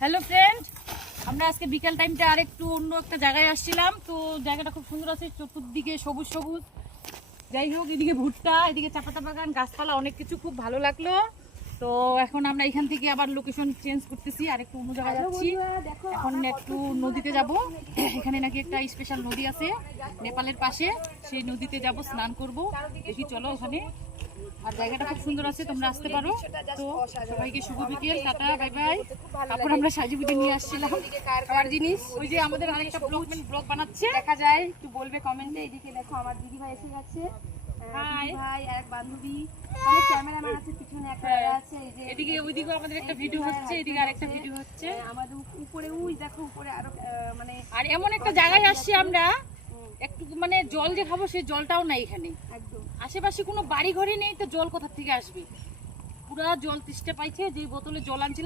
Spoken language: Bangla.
হ্যালো ফ্রেন্ড, আমরা আজকে বিকেল টাইমটা আরেকটু অন্য একটা জায়গায় আসছিলাম। তো জায়গাটা খুব সুন্দর আছে, চতুর্দিকে সবুজ সবুজ। যাই হোক, এদিকে ভুট্টা, এদিকে চাপাতা বাগান, গাছপালা, অনেক কিছু, খুব ভালো লাগলো। তো এখন আমরা এখান থেকে আবার লোকেশন চেঞ্জ করতেছি, আর একটু অন্য জায়গায় যাচ্ছি। এখন একটু নদীতে যাব। এখানে নাকি একটা স্পেশাল নদী আছে নেপালের পাশে, সেই নদীতে যাব, স্নান করব। দেখি চলো ওখানে। আর জায়গাটা খুব সুন্দর আছে, তোমরা আসতে পারো। তো সবাইকে শুভ বিকেল, টাটা, বাই বাই। তারপর আমরা সাজিপুজে নিয়ে আসছিলাম খাওয়ার জিনিস ওই যে আমাদের আরেকটা ব্লগ বানাচ্ছে, দেখা যায়, একটু বলবে কমেন্টে। এদিকে দেখো আমার দিদি ভাই এসে গেছে, হাই ভাই আর এক বান্ধবী, অনেক ক্যামেরাম্যান আছে, পিছনে একটা দাদা আছে। এই যে এদিকে ওইদিকে আমাদের একটা ভিডিও হচ্ছে, এদিকে আরেকটা ভিডিও হচ্ছে। আমাদের উপরে ওই দেখো, উপরে আরো মানে আর এমন একটা জায়গায় আসছি আমরা, একটু মানে জল যে খাবো সেই জলটাও নাই এখানে। একদম আশেপাশে কোনো বাড়ি ঘরে নেই, তো জল কোথা থেকে আসবে? পুরা জল তৃষ্ণা পাইছে। যে বোতলে জল আনছিলাম